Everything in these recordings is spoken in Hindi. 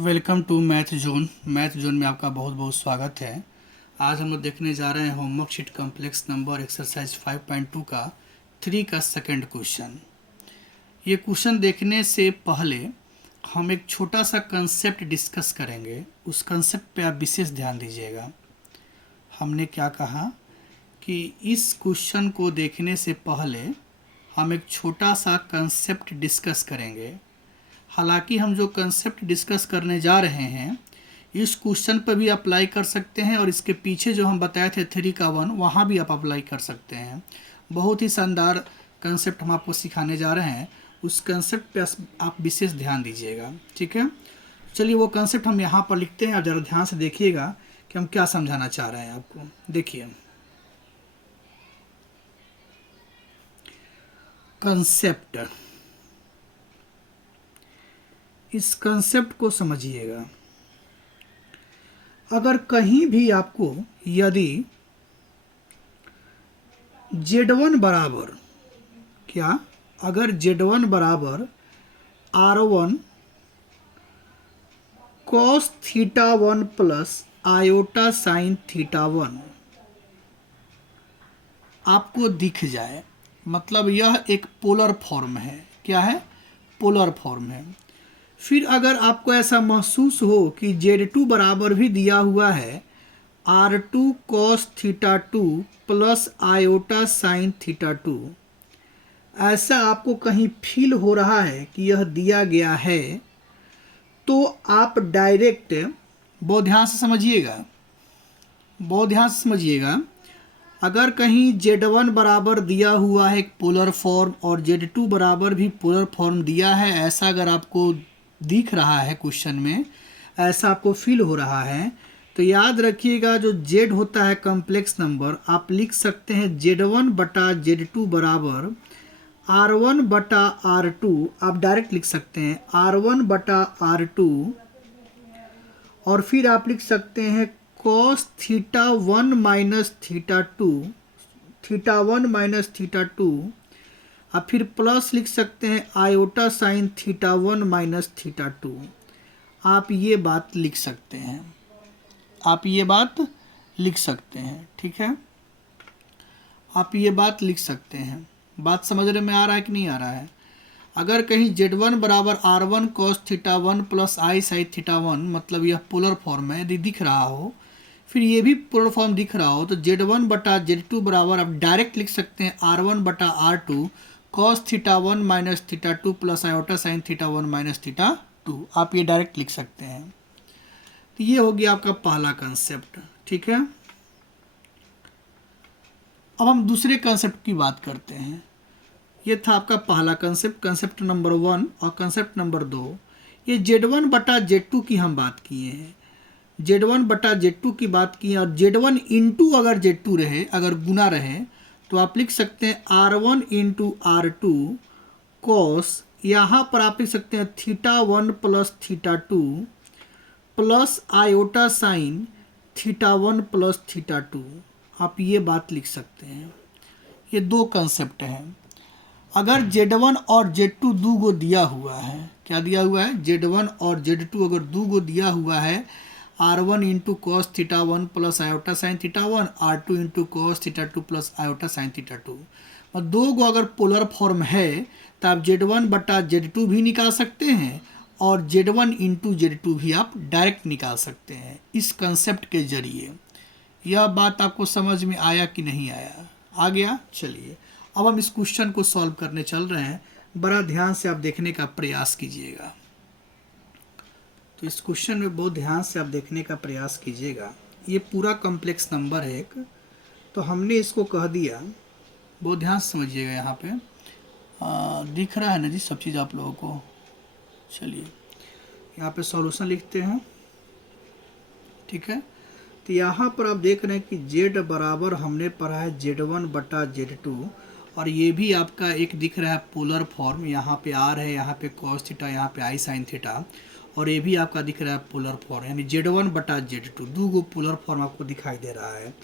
Welcome to math zone. Math zone में आपका बहुत बहुत स्वागत है। आज हम लोग देखने जा रहे हैं homework sheet complex number exercise 5.2 का 3 का सेकंड क्वेश्चन। ये क्वेश्चन देखने से पहले हम एक छोटा सा कंसेप्ट डिस्कस करेंगे। उस कंसेप्ट पे आप विशेष ध्यान दीजिएगा। हमने क्या कहा कि इस क्वेश्चन को देखने से पहले हम एक छोटा सा कंसेप्ट डिस्कस करेंगे। हालांकि हम जो कंसेप्ट डिस्कस करने जा रहे हैं इस क्वेश्चन पर भी अप्लाई कर सकते हैं और इसके पीछे जो हम बताए थे 3 का 1 वहाँ भी आप अप्लाई कर सकते हैं। बहुत ही शानदार कंसेप्ट हम आपको सिखाने जा रहे हैं। उस कंसेप्ट पे आप विशेष ध्यान दीजिएगा, ठीक है। चलिए वो कंसेप्ट हम यहाँ पर लिखते हैं। आप ज़रा ध्यान से देखिएगा कि हम क्या समझाना चाह रहे हैं आपको। देखिए कंसेप्ट, इस कंसेप्ट को समझिएगा। अगर कहीं भी आपको यदि Z1 बराबर क्या, अगर Z1 बराबर R1 cos theta 1 plus iota sine theta 1 आपको दिख जाए, मतलब यह एक पोलर फॉर्म है। क्या है? पोलर फॉर्म है। फिर अगर आपको ऐसा महसूस हो कि Z2 बराबर भी दिया हुआ है R2 cos theta 2 plus iota sine theta 2, ऐसा आपको कहीं फील हो रहा है कि यह दिया गया है, तो आप डायरेक्ट, बहुत ध्यान से समझिएगा, बहुत ध्यान से समझिएगा। अगर कहीं Z1 बराबर दिया हुआ है एक पोलर फॉर्म और Z2 बराबर भी पोलर फॉर्म दिया है, ऐसा अगर आपको दिख रहा है क्वेश्चन में, ऐसा आपको फील हो रहा है, तो याद रखिएगा जो Z होता है कॉम्प्लेक्स नंबर, आप लिख सकते हैं Z1 बटा Z2 बराबर R1 बटा R2। आप डायरेक्ट लिख सकते हैं R1 बटा R2, और फिर आप लिख सकते हैं cos theta 1 minus theta 2, theta 1 minus theta 2। आप फिर प्लस लिख सकते हैं iota sine theta 1 minus theta 2। आप ये बात लिख सकते हैं, आप ये बात लिख सकते हैं, ठीक है। आप ये बात लिख सकते हैं। बात समझने में आ रहा है कि नहीं आ रहा है? अगर कहीं Z1 बराबर R1 cos थीटा 1 प्लस आई साइन थीटा 1, मतलब यह पोलर फॉर्म है, यदि दिख रहा हो, फिर ये भी पोलर फॉर्म दिख रहा हो, तो Z1 बटा Z2 बराबर आप डायरेक्ट लिख सकते हैं R1 बटा R2 cos theta 1 minus theta 2 plus iota sine theta 1 minus theta 2। आप ये डायरेक्ट लिख सकते हैं। तो ये हो गया आपका पहला कंसेप्ट, ठीक है। अब हम दूसरे कंसेप्ट की बात करते हैं। ये था आपका पहला कंसेप्ट, कंसेप्ट नंबर 1। और कंसेप्ट नंबर 2, ये Z1 बटा Z2 की हम बात किए हैं। Z1 बटा Z2 की बात की है, और Z1 इंटू अगर Z2 रहे, अगर गुना रहे, तो आप लिख सकते हैं R1 इंटू R2 कॉस, यहाँ पर आप लिख सकते हैं theta 1 plus theta 2 plus iota sine theta 1 plus theta 2। आप ये बात लिख सकते हैं। ये दो कंसेप्ट हैं। अगर Z1 और Z2 दो गो दिया हुआ है, क्या दिया हुआ है? Z1 और Z2 अगर दो गो दिया हुआ है, R1 into cos theta 1 plus iota sine theta 1, R2 into cos theta 2 plus iota sine theta 2, और दो गो अगर पोलर फॉर्म है, तो आप Z1 बटा Z2 भी निकाल सकते हैं और Z1 इंटू Z2 भी आप डायरेक्ट निकाल सकते हैं इस कंसेप्ट के जरिए। यह बात आपको समझ में आया कि नहीं आया? आ गया। चलिए अब हम इस क्वेश्चन को सॉल्व करने चल रहे हैं। बड़ा ध्यान से आप देखने का प्रयास कीजिएगा। तो इस क्वेश्चन में बहुत ध्यान से आप देखने का प्रयास कीजिएगा। ये पूरा कॉम्प्लेक्स नंबर है एक, तो हमने इसको कह दिया, बहुत ध्यान से समझिएगा। यहाँ पे दिख रहा है ना जी सब चीज़ आप लोगों को? चलिए यहाँ पे सॉल्यूशन लिखते हैं, ठीक है। तो यहाँ पर आप देख रहे हैं कि Z बराबर हमने पढ़ा है Z1 बटा Z2, और ये भी आपका एक दिख रहा है पोलर फॉर्म। यहाँ पे R है, यहाँ पे cos थीटा, यहाँ पे आई साइन थीटा, और ये भी आपका दिख रहा है पोलर फॉर्म, यानी Z1 बटा Z2 दो गो पोलर फॉर्म आपको दिखाई दे रहा है।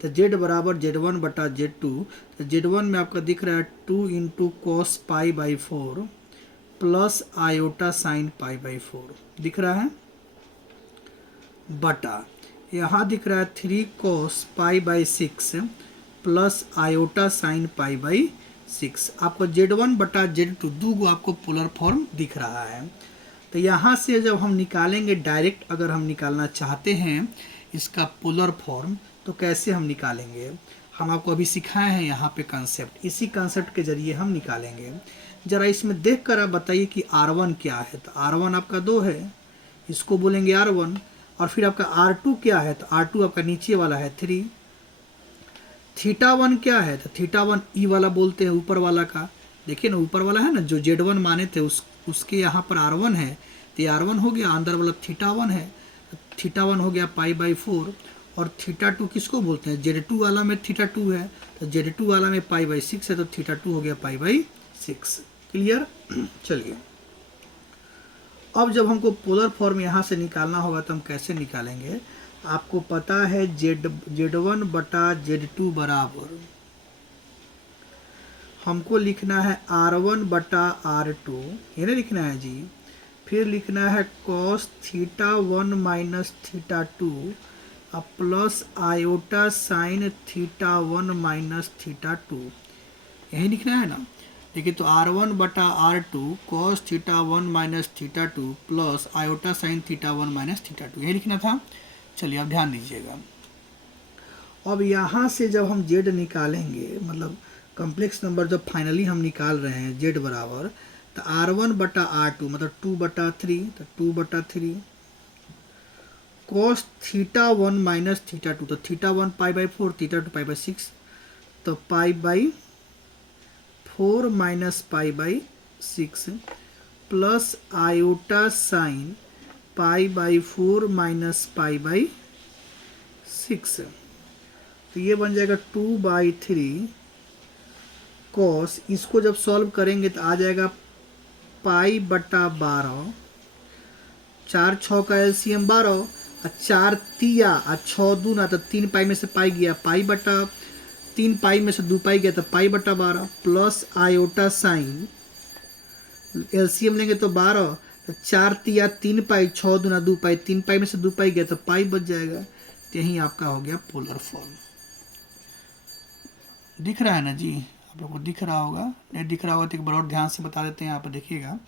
तो Z बराबर Z1 बटा Z2, तो Z1 में आपका दिख रहा है 2 into cos pi by 4 plus iota sine pi by 4 दिख रहा है। बटा यहाँ दिख रहा है 3 cos pi by 6 plus iota sine pi by 6। आपको Z1 बटा Z2 दो आपको पोलर फॉर्म दिख रहा है। तो यहाँ से जब हम निकालेंगे डायरेक्ट, अगर हम निकालना चाहते हैं इसका पोलर फॉर्म तो कैसे हम निकालेंगे, हम आपको अभी सिखाए हैं यहाँ पे कंसेप्ट, इसी कंसेप्ट के जरिए हम निकालेंगे। ज़रा इसमें देख कर आप बताइए कि R1 क्या है। तो R1 आपका 2 है, इसको बोलेंगे R1। और फिर आपका R2 क्या है, तो R2 आपका नीचे वाला है 3। थीटा 1 क्या है, तो थीटा 1 ई वाला बोलते हैं, ऊपर वाला का। देखिए ना ऊपर वाला है ना, जो Z1 माने थे उसके यहाँ पर R1 है, तो ये R1 हो गया, अंदर वाला थीटा 1 है, तो थीटा 1 हो गया पाई बाई 4। और थीटा 2 किसको बोलते हैं, Z2 वाला में थीटा 2 है, तो Z2 वाला में पाई बाई 6 है, तो थीटा 2 हो गया पाई बाई 6। क्लियर। चलिए अब जब हमको पोलर फॉर्म यहाँ से निकालना होगा तो हम कैसे निकालेंगे। आपको पता है Z1 बटा Z2 बराबर हमको लिखना है R1 बटा R2, ये नहीं लिखना है जी। फिर लिखना है cos थीटा 1 माइनस थीटा 2 अब plus iota sine theta 1 minus theta 2, यही लिखना है ना। देखिए तो R1 बटा R2 cos theta 1 minus theta 2 plus iota sine theta 1 minus theta 2, यही लिखना था। चलिए अब ध्यान दीजिएगा। अब यहाँ से जब हम Z निकालेंगे, मतलब कॉम्प्लेक्स नंबर जब फाइनली हम निकाल रहे हैं Z बराबर, तो R1 बटा R2 मतलब 2 बटा 3, तो 2 बटा 3 cos थीटा 1 माइनस थीटा 2, तो theta 1 pi by 4, theta 2 pi by 6, तो pi by 4 minus pi by 6 plus iota sine pi by 4 minus pi by 6, तो ये बन जाएगा 2/3 कॉस। इसको जब सॉल्व करेंगे तो आ जाएगा पाई बटा 12, 4 6 का एलसीएम 12 और 4 तिया और 6 दूना, तो 3 पाई में से पाई गया, पाई बटा 3 पाई में से 2 पाई गया, तो पाई बटा 12 प्लस आयोटा साइन एलसीएम लेंगे तो 12, तो 4 तिया 3 पाई, 6 दूना 2 पाई, 3 पाई में से 2 पाई गया तो पाई बच जाएगा। तो यही आपका हो गया पोलर फॉर्म। दिख रहा है ना जी, आप लोग को दिख रहा होगा, नहीं दिख रहा होगा तो एक बार और ध्यान से बता देते हैं। यहाँ पर देखिएगा,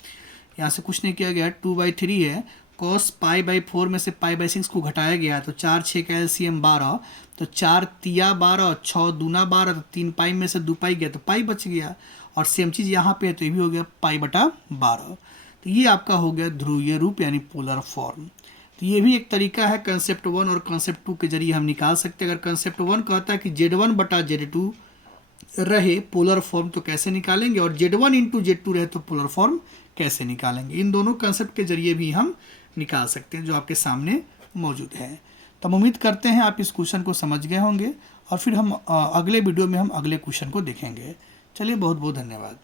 यहाँ से कुछ नहीं किया गया, 2/3 है, cos पाई बाई 4 में से पाई बाई 6 को घटाया गया, तो 4 6 का एलसीएम 12, तो 4 तिया 12, 6 दूना 12, तो 3 पाई में से 2 पाई गया तो पाई बच गया। और सेम चीज़ यहाँ पे है, तो ये भी हो गया पाई बटा 12। तो ये आपका हो गया ध्रुवीय रूप यानी पोलर फॉर्म। तो ये भी एक तरीका है, कंसेप्ट 1 और कंसेप्ट 2 के जरिए हम निकाल सकते हैं। अगर कंसेप्ट 1 कहता है कि Z1 बटा Z2 रहे पोलर फॉर्म तो कैसे निकालेंगे, और Z1 इंटू Z2 रहे तो पोलर फॉर्म कैसे निकालेंगे, इन दोनों कंसेप्ट के जरिए भी हम निकाल सकते हैं जो आपके सामने मौजूद है। तो हम उम्मीद करते हैं आप इस क्वेश्चन को समझ गए होंगे, और फिर हम अगले वीडियो में हम अगले क्वेश्चन को देखेंगे। चलिए बहुत बहुत धन्यवाद।